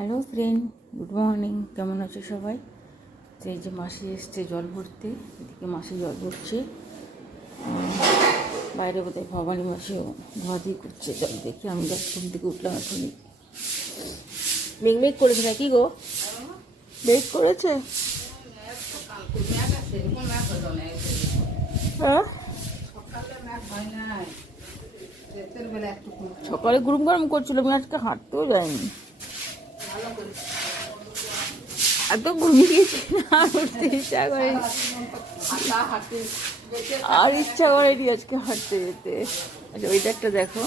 Hello friend, good morning. কেমন আছো সবাই? তো এই যে মাসি এসছে জল ভরতে, এদিকে মাসি জল ভরছে, বাইরে বোধহয় ভবানী মাসিও ধোয়াধুয়ি করছে। জল দেখি আমি যা ঘুম থেকে উঠলাম এখনই। মেঘ করেছে নাকি গো? মেঘ করেছে? হ্যাঁ, সকালে গরম গরম করছিল, আমি আজকে হাঁটতেও যাইনি, এত ঘুমিয়ে গেছি না, উঠতে ইচ্ছা করে আর ইচ্ছা করেনি আজকে হাঁটতে যেতে। আচ্ছা, ওয়েদারটা দেখো,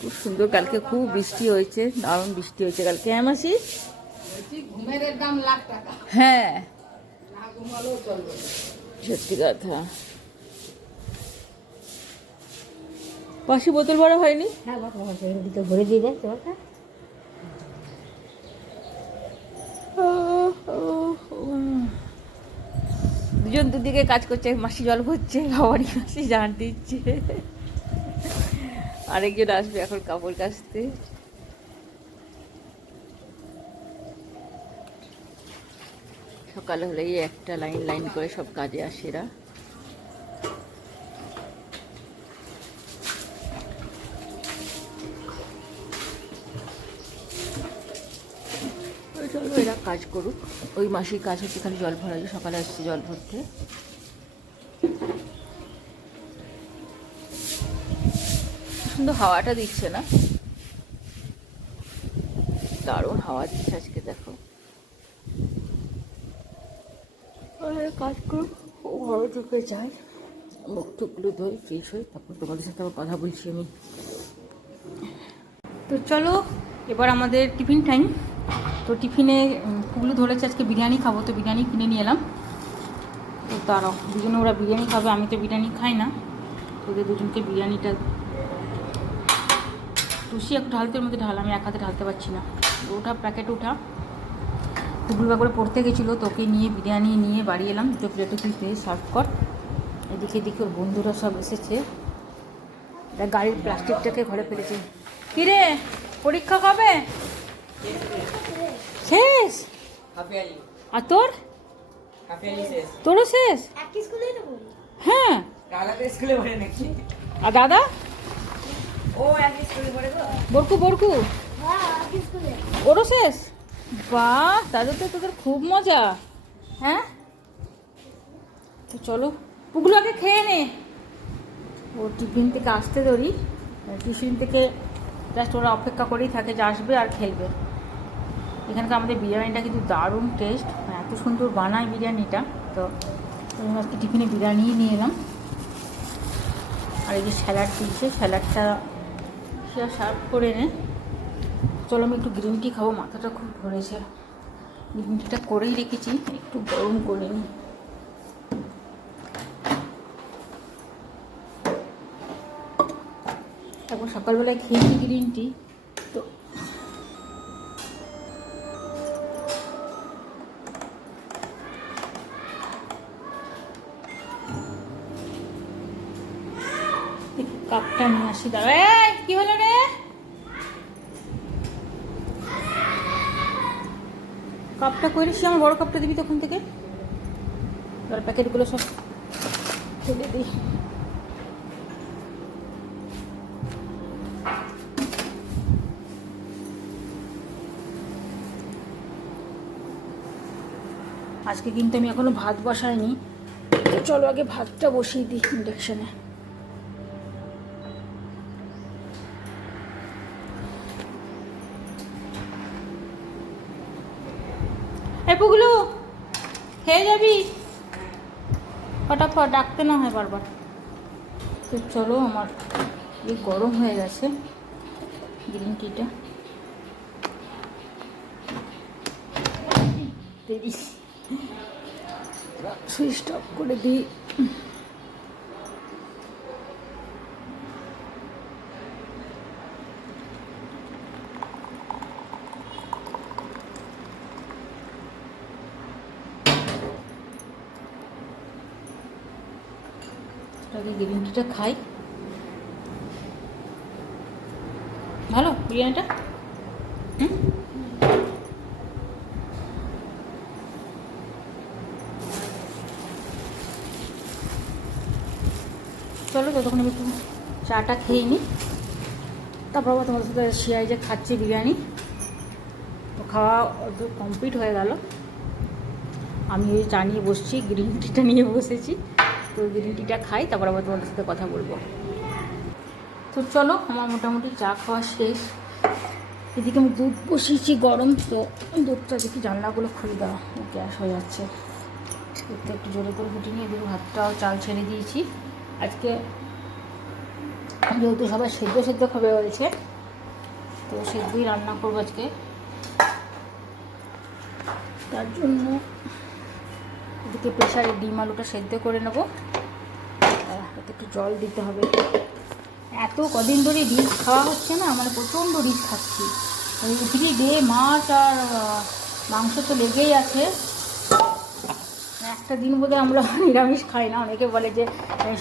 খুব সুন্দর। কালকে খুব বৃষ্টি হয়েছে, দারুণ বৃষ্টি হয়েছে কালকে। হ্যাঁ মাসি? হ্যাঁ, সত্যি কথা। পাশে বোতল ভরা হয়নি? হ্যাঁ, ভরে দিয়ে দেয় তোমাকে। দুজন দুদিকে কাজ করছে, মাসি জল ভরছে, বাবারই মাসি জান দিচ্ছে, আরেকজন আসবে এখন কাপড় কাচতে। সকালে হলেই একটা লাইন লাইন করে সব কাজে আসে এরা। চলো এরা কাজ করুক, ওই মাসির কাজ হচ্ছে খালি জল ভরা। সকালে আসছে জল ভরতে। সুন্দর হাওয়াটা দিচ্ছে না? দারুণ হাওয়া দিচ্ছে আজকে, দেখো। কাজ করুক, ও ঘরে ঢুকে যায়, মুখ টুকগুলো ধোয়, ফ্রেশ হই, তারপর তোমাদের সাথে আবার কথা বলছি আমি। তো চলো এবার আমাদের টিফিন টাইম। তো টিফিনে পুগলু ধরেছে আজকে বিরিয়ানি খাবো, তো বিরিয়ানি কিনে নিয়ে এলাম। তো তারাও দুজনে, ওরা বিরিয়ানি খাবে, আমি তো বিরিয়ানি খাই না। ওদের দুজনকে বিরিয়ানিটা টুসি একটু ঢালতে মধ্যে ঢাল, আমি এক হাতে ঢালতে পারছি না। ওটা প্যাকেট উঠা, পুগলু করে পড়তে গেছিলো, তোকে নিয়ে বিরিয়ানি নিয়ে বাড়ি এলাম। দুটো প্লেটে তুই পেয়ে সার্ভ কর। এদিকে এদিকে ওর বন্ধুরা সব এসেছে। গাড়ির প্লাস্টিকটাকে ঘরে ফেলেছে। কিরে, পরীক্ষা কবে শেষ? আর তোর? তোরও শেষ? হ্যাঁ। আর দাদা? বরকু বরকু ওরও শেষ? বাহ, তাদের তো তোদের খুব মজা। হ্যাঁ, তো চলো পুগুলো আগে খেয়ে নে। ও টিফিন থেকে আসতে ধরি, টিফিন থেকে জাস্ট ওরা অপেক্ষা করেই থাকে যে আসবে আর খেলবে। এখানকার আমাদের বিরিয়ানিটা কিন্তু দারুণ টেস্ট, এত সুন্দর বানায় বিরিয়ানিটা। তো আজকে টিফিনে বিরিয়ানি নিয়ে এলাম। আর এই যে স্যালাড দিয়েছে, স্যালাডটা সে সার্ভ করে নে। চলো আমি একটু গ্রিন টি খাবো, মাথাটা খুব ধরেছে। গ্রিন টিটা করেই রেখেছি, একটু গরম করে নিই। তারপর সকালবেলায় খেয়েছি গ্রিন টি। তো কাপটা নিয়ে আসি, দাঁড়া। কি হলো রে? কাপটা করে এসে আমার বড় কাপটা দিবি তখন থেকে। এবার প্যাকেটগুলো সব ফেলে দিই। আজকে কিন্তু আমি এখনো ভাত বসাইনি, তো চলো আগে ভাতটা বসিয়ে দিই ইন্ডাকশানে। এই পুগলু, খেয়ে যাবি? ফটাফট, ডাকতে না হয় বারবার। তো চলো, আমার গরম হয়ে গেছে গ্রিন টিটা। সুইচ অফ করে দিই। গ্রিন টিটা খাই, ভালো বিরিয়ানিটা। চলো ততক্ষণ আমি একটু চাটা খেয়ে নিই, তারপর আবার তোমাদের সাথে শিয়াই যে খাচ্ছি বিরিয়ানি, তো খাওয়া কমপ্লিট হয়ে গেল। আমি ওই চা নিয়ে বসছি, গ্রিন টিটা নিয়ে বসেছি, তো গ্রিন টিটা খাই, তারপর আবার তোমাদের সাথে কথা বলবো। তো চলো আমার মোটামুটি চা খাওয়া শেষ। এদিকে আমি দুধ বসিয়েছি গরম, তো দুধটা দেখি জানলাগুলো খুলে দেওয়া, গ্যাস হয়ে যাচ্ছে। দুধটা একটু জোরে করে ফুটিয়ে নিয়ে এদিকে ভাতটাও চাল ছেড়ে দিয়েছি। আজকে যেহেতু সবাই সেদ্ধ সেদ্ধ খাবে বলছে, তো সেদ্ধই রান্না করবো আজকে। তার জন্য এদিকে প্রেশারে ডিম আলুটা সেদ্ধ করে নেবো, এতে একটু জল দিতে হবে। এত কদিন ধরে রিচ খাওয়া হচ্ছে না, মানে প্রচণ্ড রিচ খাচ্ছি। এদিকে ডে মাছ আর মাংস তো লেগেই আছে। একটা দিন বোধহয় আমরা নিরামিষ খাই না, অনেকে বলে যে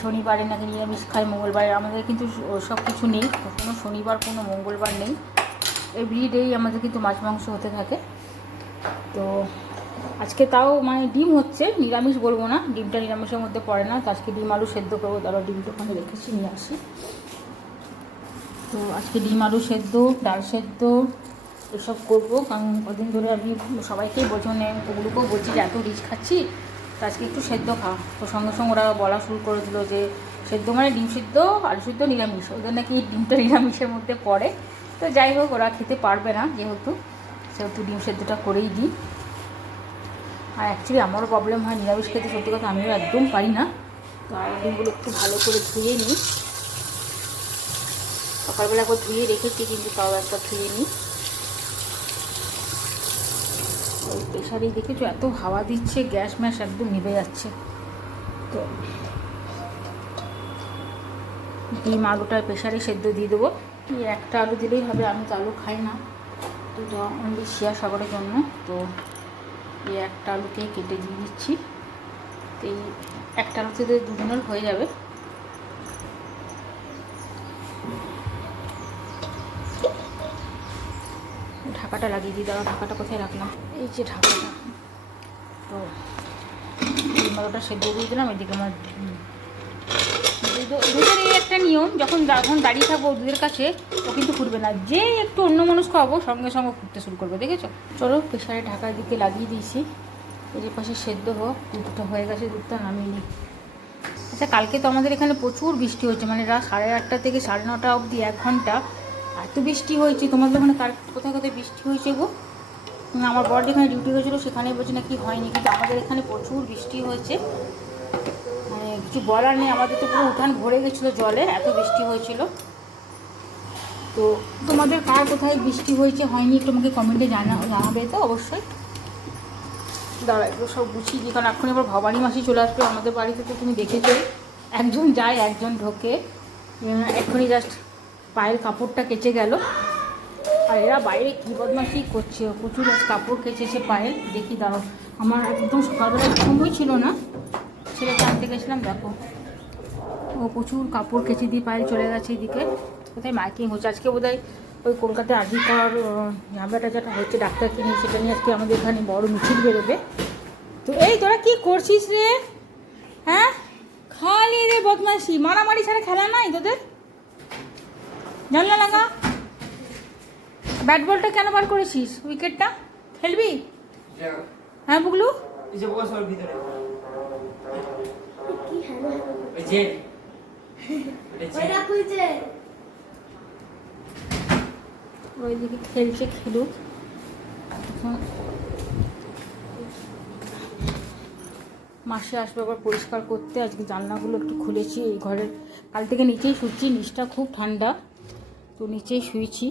শনিবারে নাকি নিরামিষ খাই, মঙ্গলবারে। আমাদের কিন্তু সব কিছু নেই, কোনো শনিবার কোনো মঙ্গলবার নেই, এভরিডেই আমাদের কিন্তু মাছ মাংস হতে থাকে। তো আজকে তাও মানে ডিম হচ্ছে, নিরামিষ বলবো না, ডিমটা নিরামিষের মধ্যে পড়ে না। তো আজকে ডিম আলু সেদ্ধ করবো, তারপর ডিমটা ওখানে রেখেছি, নিয়ে আসি। তো আজকে ডিম আলু সেদ্ধ, ডাল সেদ্ধ এসব করবো, কারণ কদিন ধরে আমি সবাইকেই বলছি, মানে ওগুলোকেও বলছি যে এত রিচ খাচ্ছি, তো আজকে একটু সেদ্ধ খাওয়া। তো সঙ্গে সঙ্গে ওরা বলা শুরু করে দিল যে সেদ্ধ মানে ডিম সিদ্ধ, আলু সিদ্ধ নিরামিষ, ওদের নাকি ডিমটা নিরামিষের মধ্যে পড়ে। তো যাই হোক, ওরা খেতে পারবে না সেহেতু ডিম সেদ্ধটা করেই দিই। আর অ্যাকচুয়ালি আমারও প্রবলেম হয় নিরামিষ খেতে, সত্যি কথা আমিও একদম পারি না। তো আর ডিমগুলো একটু ভালো করে ধুয়ে নিই, সকালবেলা একবার ধুয়ে রেখেছি, কিন্তু তাও একবার ধুয়ে নিই। ওই প্রেশারেই দেখেছো এত হাওয়া দিচ্ছে, গ্যাস ম্যাস একদম নিভে যাচ্ছে। তো ডিম আলুটা প্রেশারে সেদ্ধ দিয়ে দেবো, একটা আলু দিলেই হবে, আমি তো আলু খাই না, তো অনলি শিয়া সাগরের জন্য। তো এই একটা আলুকে কেটে দিয়ে দিচ্ছি, তো এই একটা আলুতে দুজনের হয়ে যাবে। ঢাকাটা লাগিয়ে দিই, দাঁড়া ঢাকাটা কোথায় রাখলাম, এই যে ঢাকাটা। তো ডিম আলুটা সেদ্ধ দিয়ে দিলাম। এদিকে আমার দুধের এই একটা নিয়ম, যখন দাঁড়িয়ে থাকবো দুধের কাছে, ও কিন্তু ফুটবে না, যে একটু অন্য মানুষ খাওয়াবো সঙ্গে সঙ্গে ফুটতে শুরু করবে, দেখেছো। চলো প্রেশারে ঢাকার দিকে লাগিয়ে দিয়েছি, এর পাশে সেদ্ধ হোক। দুধটা হয়ে গেছে, দুধটা নামিয়ে নিই। আচ্ছা, কালকে তো আমাদের এখানে প্রচুর বৃষ্টি হচ্ছে, মানে রাত 8:30 থেকে 9:30 অবধি 1 ঘন্টা এত বৃষ্টি হয়েছে। তোমাদের ওখানে কোথায় কোথায় বৃষ্টি হয়েছে গো? আমার বর যেখানে ডিউটি হয়েছিল সেখানে বলছে নাকি হয়নি, কিন্তু আমাদের এখানে প্রচুর বৃষ্টি হয়েছে, মানে কিছু বলার নেই। আমাদের তো পুরো উঠান ভরে গেছিলো জলে, এত বৃষ্টি হয়েছিল। তো তোমাদের কার কোথায় বৃষ্টি হয়েছে হয়নি একটু আমাকে কমেন্টে জানাবে তো অবশ্যই। দাঁড়া এগুলো সব গুছিয়ে দিই, কারণ এখন এবার ভবানী মাসি চলে আসবে আমাদের বাড়িতে। তো তুমি দেখেছো, একজন যায় একজন ঢোকে। এক্ষুনি জাস্ট পায়ের কাপড়টা কেচে গেল, আর এরা বাইরে কী বদমাশি করছে, প্রচুর কাপড় কেচেছে পায়ের। দেখি দাঁড়ো, আমার একদম সকালবেলা সময় ছিল না, ছেলেকে আনতে গেছিলাম, দেখো ও প্রচুর কাপড় কেচে দিয়ে পায়ে চলে গেছে। এদিকে কোথায় মাইকিং হচ্ছে আজকে, বোধহয় ওই কলকাতায় আজিকার ঝামেলাটা যেটা হচ্ছে ডাক্তার নিয়ে, সেটা নিয়ে আজকে আমাদের এখানে বড় মিছিল বেরোবে। তো এই তোরা কি করছিস রে? হ্যাঁ, খালি রে বদমাশি, মারামারি ছাড়া খেলা নাই তোদের। জানলা লাগা, ব্যাট বলটা কেন বার করেছিস? উইকেটটা খেলবি? হ্যাঁ বুগলু, ওইদিকে খেলছে, খেলুক। মাসে আসবে আবার পরিষ্কার করতে। আজকে জানলাগুলো একটু খুলেছি, এই ঘরের কাল থেকে নিচেই শুচ্ছি, নিচটা খুব ঠান্ডা, তো নিচেই শুয়েছি।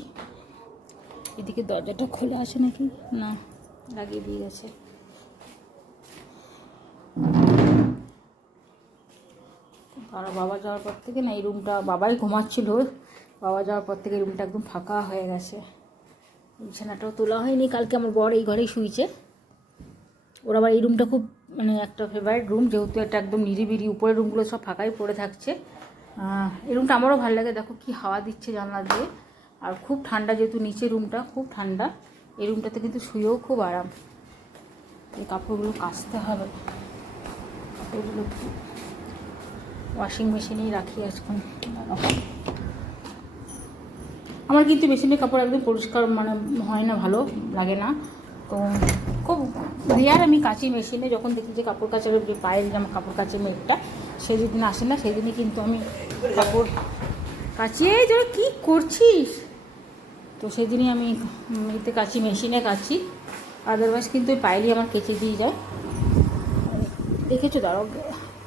এদিকে দরজাটা খোলা আছে নাকি না, লাগিয়ে দিয়ে গেছে। আর বাবা যাওয়ার পর থেকে না এই রুমটা, বাবাই ঘুমাচ্ছিল, বাবা যাওয়ার পর থেকে রুমটা একদম ফাঁকা হয়ে গেছে। বিছানাটাও তোলা হয়নি, কালকে আমার বর এই ঘরেই শুয়েছে। ওর আবার এই রুমটা খুব মানে একটা ফেভারিট রুম, যেহেতু এটা একদম নিরিবিলি, উপরের রুমগুলো সব ফাঁকাই পড়ে থাকছে। এই রুমটা আমারও ভালো লাগে, দেখো কি হাওয়া দিচ্ছে জানলা দিয়ে, আর খুব ঠান্ডা, যেহেতু নিচের রুমটা খুব ঠান্ডা। এই রুমটাতে কিন্তু শুয়েও খুব আরাম। এই কাপড়গুলো কাচতে হবে, কাপড়গুলো ওয়াশিং মেশিনেই রাখি আজকাল। আমার কিন্তু মেশিনের কাপড় একদম পরিষ্কার মানে হয় না, ভালো লাগে না। তো খুব রেয়ার আমি কাচি মেশিনে, যখন দেখি যে কাপড় কাচার যে পায়ের জামা কাপড় কাচে মেঘটা, সেদিন আসে না, সেদিনই কিন্তু আমি কাপড় কাচি। এই তোরা কী করছিস? তো সেদিনই আমি এতে কাচি, মেশিনে কাচি। আদারওয়াইজ কিন্তু ওই পায়েরই আমার কেচে দিয়ে যায়। দেখেছো দাঁড়াও,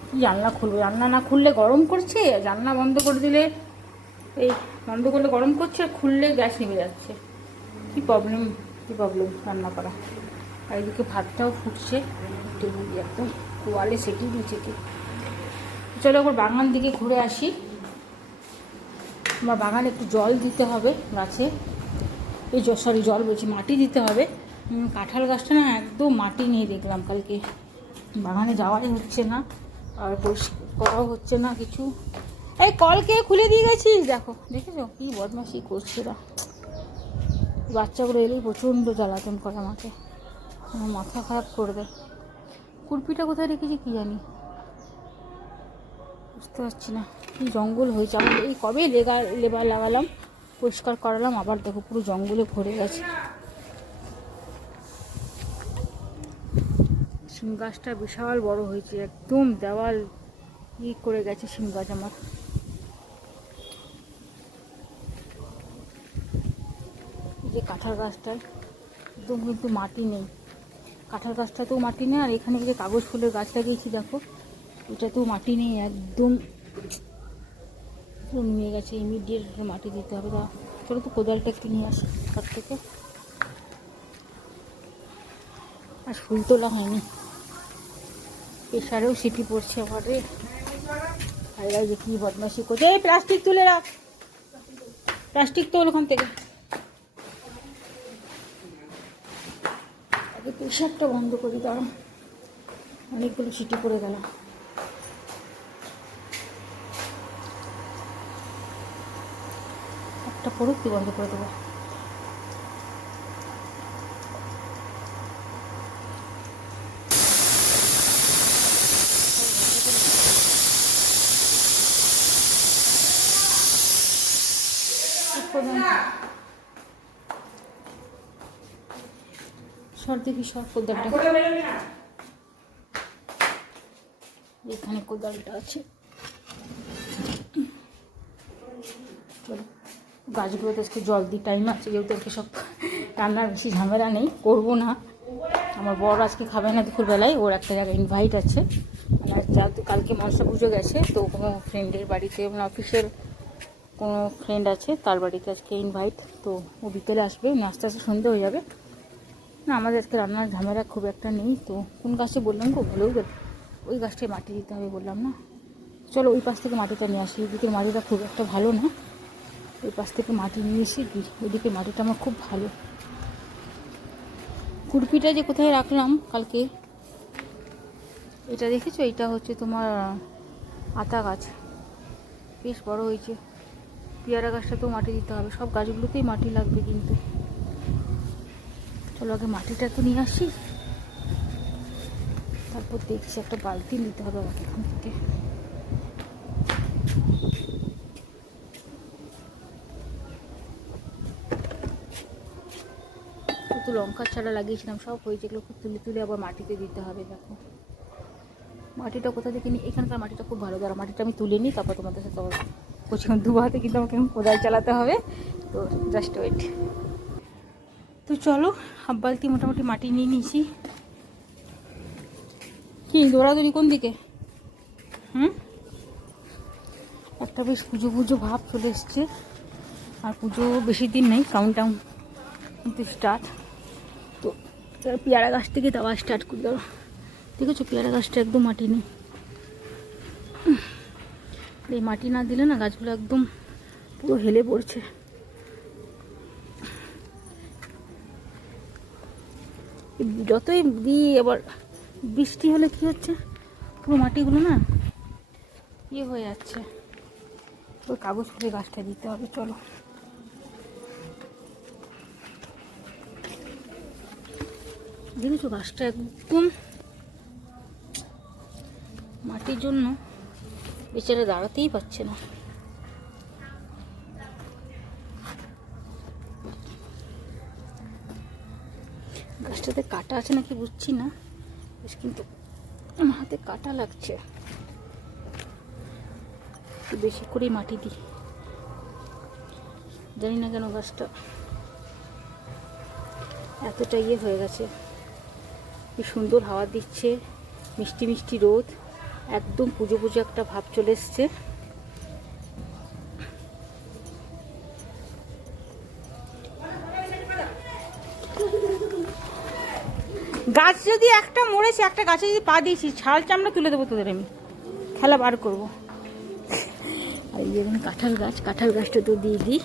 কি জানলা খুলবে, জানলা না খুললে গরম করছে, জানলা বন্ধ করে দিলে এই বন্ধ করলে গরম করছে, আর খুললে গ্যাস নিভে যাচ্ছে। কী প্রবলেম রান্না করা। আর এদিকে ভাতটাও ফুটছে, টেবিল একদম ওয়ালে সেটিয়ে দিয়েছে কি। চলো একবার বাগান দিকে ঘুরে আসি। আমার বাগানে একটু জল দিতে হবে গাছে, এই জল বলছি, মাটি দিতে হবে। কাঁঠাল গাছটা না একদম মাটি নিয়ে দেখলাম কালকে, বাগানে যাওয়াই হচ্ছে না, আর পরিষ্কার করাও হচ্ছে না কিছু। এই কলকে খুলে দিয়ে গেছিস, দেখেছো কি বদমাশি করছে ওরা। বাচ্চাগুলো এলেই প্রচণ্ড জ্বালাতন করে আমাকে, আমার মাথা খারাপ করে দেয়। কুরপিটা কোথায় রেখেছি কি জানি, বুঝতে পারছি না। কি জঙ্গল হয়েছে আমার, এই কবে লেবার লাগালাম, পরিষ্কার করালাম, আবার দেখো পুরো জঙ্গলে ভরে গেছে। শিম গাছটা বিশাল বড় হয়েছে, একদম দেওয়াল করে গেছে শিম গাছ আমার। যে কাঁঠাল গাছটায় একদম কিন্তু মাটি নেই, কাঁঠাল গাছটাতেও মাটি নেই, আর এখানে যে কাগজ ফুলের গাছ লাগিয়েছি দেখো, এটাতেও মাটি নেই, একদম নিয়ে গেছে। ইমিডিয়েট মাটি দিতে হবে। চলো তো কোদালটা একটু নিয়ে আসি ঘর থেকে। আর ফুল তোলা হয়নি, প্রেশারেও সিটি পড়ছে ঘরে। ভাইরা যে কী বদমাশি করছে, এই প্লাস্টিক তুলে রাখ, প্লাস্টিক তোল ওখান থেকে। আগে প্রেশারটা বন্ধ করি, দাঁড়া, অনেকগুলো সিটি পড়ে গেল। একটা পড়ুক, কি বন্ধ করে দেবো। সর দেখি, সর কোদালটা, এখানে কোদালটা আছে। চলো গাছগুলোতে আজকে জল দিই, টাইম আছে, যেহেতু আজকে সব রান্নার বেশি ঝামেলা নেই, করবো না। আমার বর আজকে খাবে না দুপুরবেলায়, ওর একটা জায়গায় ইনভাইট আছে। আমার যেহেতু কালকে মনসা পুজো গেছে, তো কোনো ফ্রেন্ডের বাড়িতে, মানে অফিসের কোনো ফ্রেন্ড আছে, তার বাড়িতে আজকে ইনভাইট। তো ও বিকেলে আসবে, আস্তে আস্তে সন্ধে হয়ে যাবে। না আমাদের আজকে রান্নার ঝামেলা খুব একটা নেই। তো কোন গাছে বললাম গো, ভুলেও গেল, ওই গাছটায় মাটি দিতে হবে বললাম না। চলো ওই পাশ থেকে মাটিটা নিয়ে আসি, এদিকের মাটিটা খুব একটা ভালো না, ওই পাশ থেকে মাটি নিয়ে এসে দিই। ওইদিকে মাটিটা আমার খুব ভালো। কুরপিটা যে কোথায় রাখলাম কালকে, এটা দেখেছো, এটা হচ্ছে তোমার আতা গাছ, বেশ বড় হয়েছে। পেয়ারা গাছটাতেও মাটি দিতে হবে, সব গাছগুলোতেই মাটি লাগবে কিন্তু। চলো আগে মাটিটা তো নিয়ে আসি, তারপর দেখছি একটা বালতি নিতে হবে আমাকে এখান থেকে। তো লঙ্কার চারা লাগিয়েছিলাম, সব হয়েছে, এগুলো তুলে তুলে আবার মাটিতে দিতে হবে। দেখো মাটিটা কোথা থেকে নিই, এখানকার মাটিটা খুব ভালো, ধরো মাটিটা আমি তুলে নিই, তারপর তোমাদের সাথে করছি। দুবাতে কিন্তু আমাকে কোদাল চালাতে হবে, তো জাস্ট ওয়েট। তো চলো হাফ বালতি মোটামুটি মাটি নিয়ে নিয়েছি। কি দৌড়াদৌড়ি কোন দিকে? একটা বেশ পুজো পুজো ভাব চলে এসছে, আর পুজো বেশি দিন নেই, কাউন্টডাউন কিন্তু স্টার্ট। তো পেয়ারা গাছ থেকে দেওয়া স্টার্ট করে দেওয়া, দেখেছো পেয়ারা গাছটা একদম মাটি নেই। এই মাটি না দিলে না গাছগুলো একদম পুরো হেলে পড়ছে। যতই দিই, আবার বৃষ্টি হলে কি হচ্ছে, পুরো মাটিগুলো না ইয়ে হয়ে যাচ্ছে। ওই কাগজ ফুলে গাছটা দিতে হবে। চলো দেখেছো গাছটা একদম মাটির জন্য বেচারা দাঁড়াতেই পারছে না। গাছটাতে কাটা আছে নাকি বুঝছি না, বেশ কিন্তু আমার হাতে কাটা লাগছে। একটু বেশি করেই মাটি দিই, জানি না কেন গাছটা এতটা ইয়ে হয়ে গেছে। কি সুন্দর হাওয়া দিচ্ছে, মিষ্টি মিষ্টি রোদ, একদম পুজো পুজো একটা ভাব চলে এসছে। গাছ যদি একটা মরেছে, একটা গাছে যদি পা দিয়েছি, ছাল চামড়া তুলে দেবো তোদের, আমি খেলা বার করবো। আর এই যেমন কাঁঠাল গাছ, কাঁঠাল গাছটা তো দিয়ে দিই।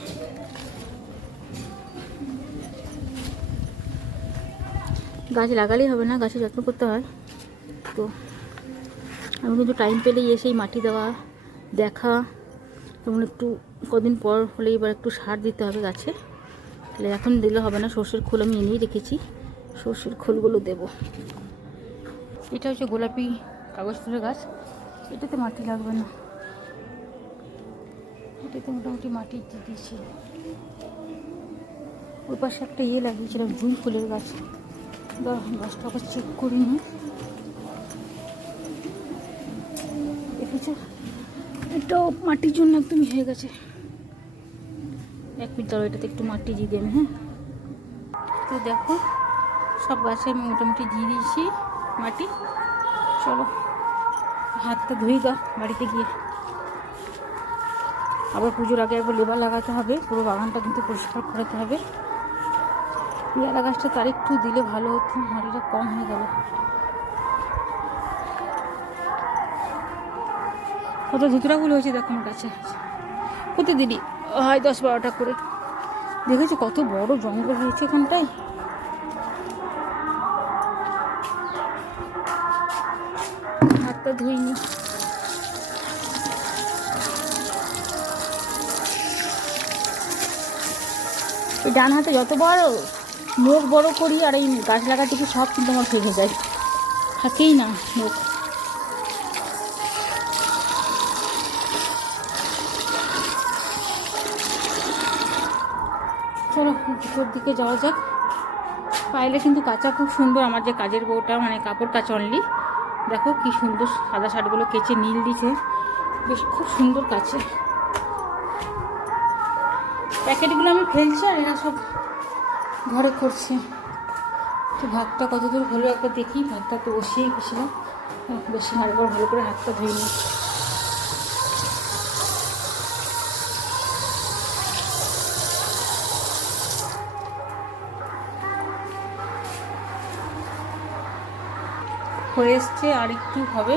গাছ লাগালেই হবে না, গাছে যত্ন করতে হয়। তো আমি কিন্তু টাইম পেলেই এসেই মাটি দেওয়া, দেখা, তেমন একটু কদিন পর হলে এবার একটু সার দিতে হবে গাছে। তাহলে এখন দিলে হবে না, সর্ষের খোল আমি এনেই রেখেছি, সর্ষের খোলগুলো দেব। এটা হচ্ছে গোলাপি কাগজ ফুলের গাছ, এটাতে মাটি লাগবে না, এটাতে মোটামুটি মাটি দিয়ে দিয়েছি। ওই পাশে একটা ইয়ে লাগিয়েছিলাম জুঁই ফুলের গাছ, গাছটা আবার চেক করিনি। দেখেছো, এটাও মাটির জন্য একদমই হয়ে গেছে। এক মিনিট ধরো, এটাতে একটু মাটি দিয়ে দেবেন। হ্যাঁ, তো দেখো সব গাছে আমি মোটামুটি দিয়ে দিয়েছি মাটি। চলো হাতটা ধুই গা, বাড়িতে গিয়ে আবার পুজোর আগে একবার লেবার লাগাতে হবে, পুরো বাগানটা কিন্তু পরিষ্কার করাতে হবে। পেয়ারা গাছটা তার একটু দিলে ভালো হতো, মাটিটা কম হয়ে গেল। কত ধুতরাগুলো হয়েছে দেখো আমার কাছে, প্রতিদিনই হয় 10-12টা করে। দেখেছো কত বড় জঙ্গল হয়েছে এখানটায়। হাতটা ধুইনি। এই ডান হাতে যতবার মুখ বড় করি আর এই গাছ লাগাতে কি সব কিন্তু আমার ভেঙে যায়, থাকেই না মুখ। চলো ভিতর দিকে যাওয়া যাক। পাইলে কিন্তু কাঁচা খুব সুন্দর, আমার যে কাজের বউটা মানে কাপড় কাচা অনলি, দেখো কি সুন্দর সাদা শার্টগুলো কেচে নীল দিছে, বেশ খুব সুন্দর কাছে। প্যাকেটগুলো আমি ফেলছি আর এরা সব ঘরে করছে। তো ভাতটা কত দূর হলো একবার দেখি, ভাতটা তো বসিয়েই গেছিলাম, বেশি আরেকবার ভালো করে হাতটা ধুয়ে নিই। হয়ে এসছে, আর একটু হবে।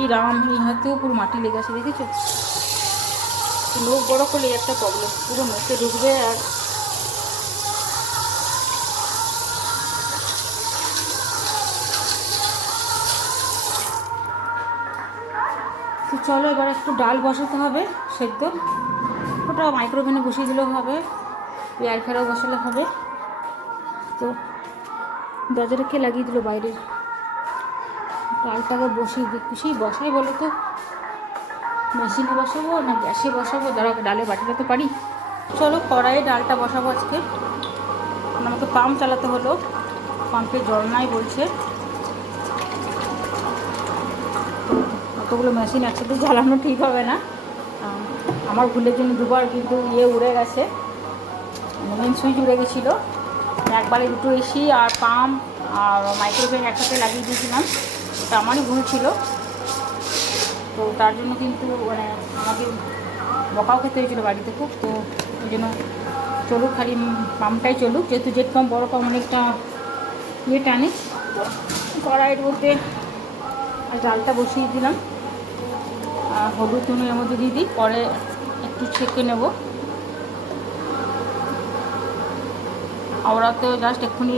এই রাম এই হাতেও পুরো মাটি লেগে আছে, দেখেছো? লোক বড় করলে একটা প্রবলেম, পুরো মুখে ঢুকবে। আর তো চলো এবার একটু ডাল বসাতে হবে সেদ্ধ, ওটা মাইক্রোওভেনে বসিয়ে দিলেও হবে, এয়ার ফ্রায়ারেও বসালে হবে। তো দরজাটা কে লাগিয়ে দিল বাইরের? ডালটাকে বসিয়ে দিই, খুশি বসাই বলো তো, মেশিনে বসাবো না গ্যাসে বসাবো? দাঁড়াও ডালে বাটাতে পারি। চলো কড়াইয়ে ডালটা বসাবো আজকে। আমাকে পাম্প চালাতে হলো, পাম্পে জল নাই বলছে। অতগুলো মেশিন একসাথে জ্বালানো ঠিক হবে না, আমার ভুলের জন্য দুবার কিন্তু উড়ে গেছে, মেন সুইচ উড়ে গেছিলো। একবারে দুটো এসি আর পাম্প আর মাইক্রোওভেন একসাথে লাগিয়ে দিয়েছিলাম, ওটা আমারই ভুল ছিল। তো তার জন্য কিন্তু মানে আমাকে বকাও খেতে হয়েছিলো বাড়িতে খুব। তো ওই জন্য চলুক, খালি পাম্পটাই চলুক, যেহেতু জেট পাম্প বড়ো পাম্প অনেকটা ইয়ে টানে। তো কড়াইয়ের মধ্যে ডালটা বসিয়ে দিলাম, হলুদ নুন এর মধ্যে দিয়ে দিই, পরে একটু ছেঁকে নেব। ওরা তো জাস্ট এক্ষুনি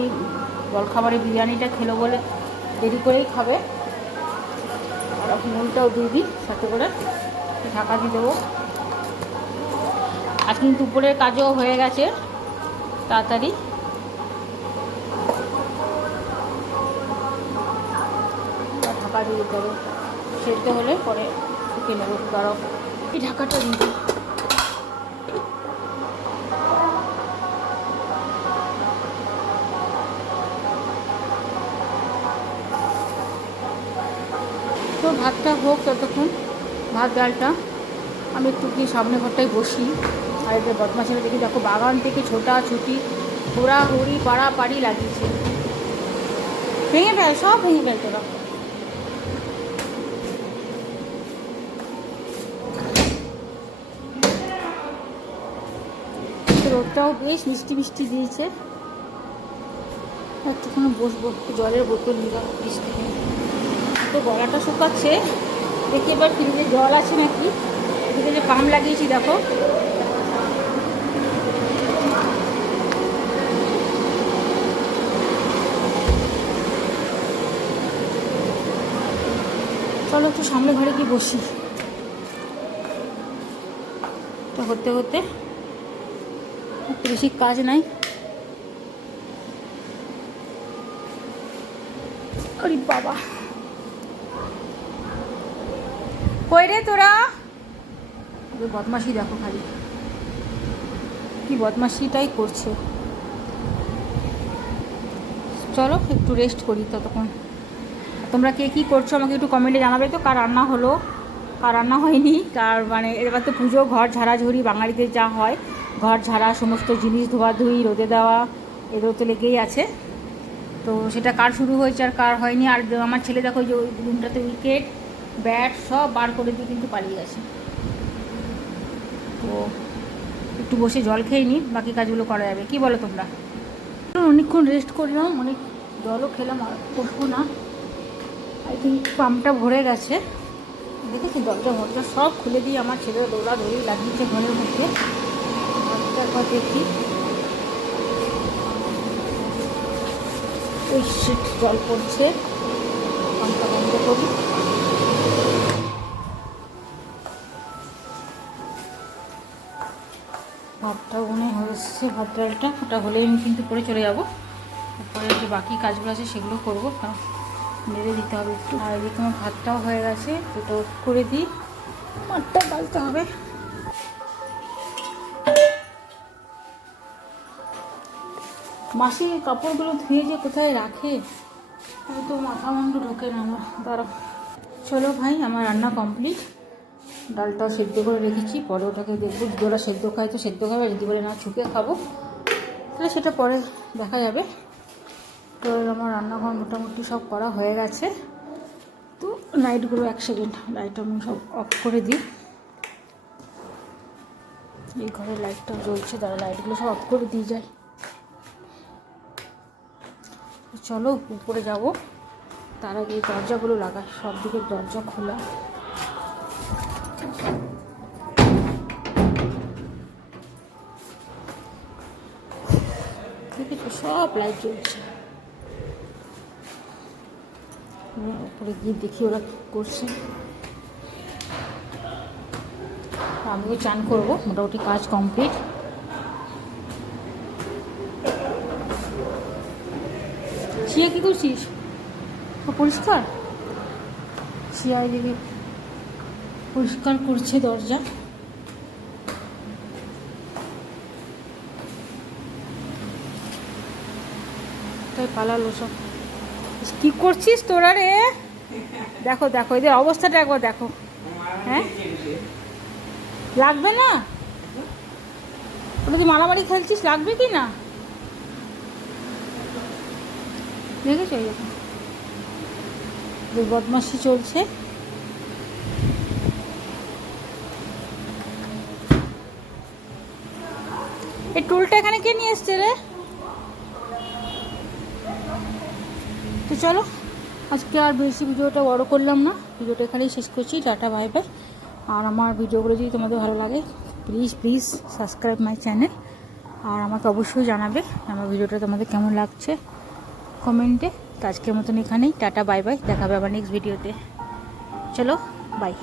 জলখাবারে বিরিয়ানিটা খেলো বলে দেরি করেই খাবে, আর নুনটাও দিয়ে দিই সাথে করে, ঢাকা দিয়ে দেবো। আজ কিন্তু দুপুরের কাজও হয়ে গেছে তাড়াতাড়ি। ঢাকা দিয়ে দিতে হবে, সেদ্ধ হলে পরে শুকে নেবো, দাঁড়াও এই ঢাকাটা দিই। তো ভাতটা হোক ততক্ষণ, ভাত ডালটা। আমি একটু কি সামনে ঘরটায় বসি। আর এটা বদমাশেরা দেখি দেখো বাগান থেকে ছোটাছুটি হুড়াহুড়ি পাড়াপাড়ি লাগিয়েছে, ভেঙে ফেল, সব ভেঙে ফেলতে দেখো। রোদটাও বেশ মিষ্টি মিষ্টি দিয়েছে। একটুক্ষণ বসবো, একটু জলের বোতল নিলাম ফ্রিজ থেকে। তো গলাটা শুকাচ্ছে, দেখি এবার ফ্রিজে জল আছে নাকি। এদিকে যে পাম্প লাগিয়েছি দেখো, চলো একটু সামনে ঘরে গিয়ে বসি। তো হতে হতে একটু বেশি কাজ নাই। আরে বাবা, কই রে তোরা? বদমাশি দেখো, খালি কি বদমাশিটাই করছে। চলো একটু রেস্ট করি ততক্ষণ। তোমরা কে কী করছো আমাকে একটু কমেন্টে জানাবে তো, কার রান্না হলো কার রান্না হয়নি, কার মানে এবার তো পুজো, ঘর ঝাড়াঝুড়ি বাঙালিদের যা হয়, ঘর ঝাড়া, সমস্ত জিনিস ধোয়াধুয়ি, রোদে দেওয়া, এগুলো তো লেগেই আছে। তো সেটা কার শুরু হয়েছে আর কার হয়নি। আর আমার ছেলে দেখো যে ওই রুমটাতে উইকেট ব্যাট সব বার করে দিয়ে কিন্তু পালিয়ে গেছে। তো একটু বসে জল খেয়ে নিই, বাকি কাজগুলো করা যাবে। কি বলো তোমরা? অনেকক্ষণ রেস্ট করলাম, অনেক জলও খেলাম, আর বসবো না। আই থিঙ্ক পাম্পটা ভরে গেছে। দেখেছি দরজা মরজা সব খুলে দিয়ে আমার ছেলের দৌড়াদৌড়ি লাগিয়েছে ঘরের মধ্যে। একবার দেখি, ওই শিট জল পড়ছে, পাম্পটা বন্ধ করি। ভাতটা মনে হয়েছে, ভাত ডালটা ওটা হলেই আমি কিন্তু পরে চলে যাবো। তারপরে যে বাকি কাজগুলো আছে সেগুলো করবো, কারণ নেড়ে দিতে হবে একটু। আর এদিকে আমার ভাতটাও হয়ে গেছে, দুটো করে দিই, মাঠটা ডালতে হবে। মাসি কাপড়গুলো ধুয়ে যে কোথায় রাখে, আমি তো মাথা মুন্ডু ঢোকে না আমার। দাঁড়াও, চলো ভাই, আমার রান্না কমপ্লিট। ডালটাও সেদ্ধ করে রেখেছি, পরে ওটাকে দেখবো। যদি ওরা সেদ্ধ খায় তো সেদ্ধ খাবে, যদি বলে না ছুঁকে খাবো তাহলে সেটা পরে দেখা যাবে। তো আমার রান্নাঘর মোটামুটি সব করা হয়ে গেছে। তো লাইটগুলো, এক সেকেন্ড, লাইট আমি সব অফ করে দিই। এই ঘরের লাইটটা জ্বলছে, তারা লাইটগুলো সব অফ করে দিয়ে যায়। চলো উপরে যাব, তার আগে এই দরজাগুলো লাগাই, সব দিকের দরজা খোলা। দেখেছো সব লাইট জ্বলছে। উপরে গিয়ে দেখি ওরা কী করছে। আমিও চান করবো, মোটামুটি কাজ কমপ্লিট। শিয়া কী করছিস? পরিষ্কার, শিয়া এদিকে পরিষ্কার করছে দরজা। তাই পালালো সব। কী করছিস তোরা রে? দেখো দেখো এদের অবস্থাটা একবার দেখো। হ্যাঁ, লাগবে না? ওটা তুই মারামারি খেলছিস, লাগবে কি না? দেখেছো এরকম বদমাশি চলছে। এই টুলটা এখানে কে নিয়ে এসছে রে? তো চলো আজকে আর বেশি ভিডিওটা বড় করলাম না, ভিডিওটা এখানেই শেষ করছি। Tata, bye bye. আর আমার ভিডিওগুলো যদি তোমাদের ভালো লাগে, please please subscribe my channel. আর আমাকে অবশ্যই জানাবে আমার ভিডিওটা তোমাদের কেমন লাগছে কমেন্টে। তো আজকের মতন এখানেই টাটা, বাই বাই। দেখা হবে আবার নেক্সট ভিডিওতে। চলো বাই।